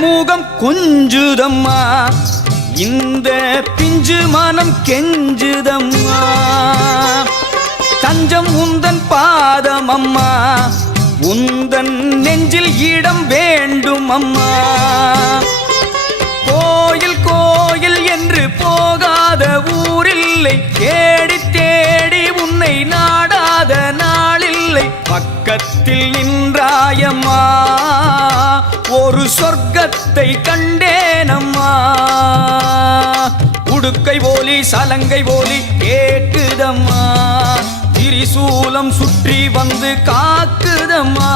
முகம் கொஞ்சுதம்மா இந்த பிஞ்சு மனம் கெஞ்சுதம்மா தஞ்சம் உந்தன் பாதம் அம்மா உந்தன் நெஞ்சில் இடம் வேண்டும் அம்மா கோயில் கோயில் என்று போகாத ஊரில்லை தேடி தேடி உன்னை நாடாத நாளில்லை பக்கத்தில் நின்றாயம்மா ஒரு சொர்க்கத்தை கண்டேனம்மா உடுக்கை போலி சலங்கை போலி கேட்குதம்மா திரிசூலம் சுற்றி வந்து காக்குதம்மா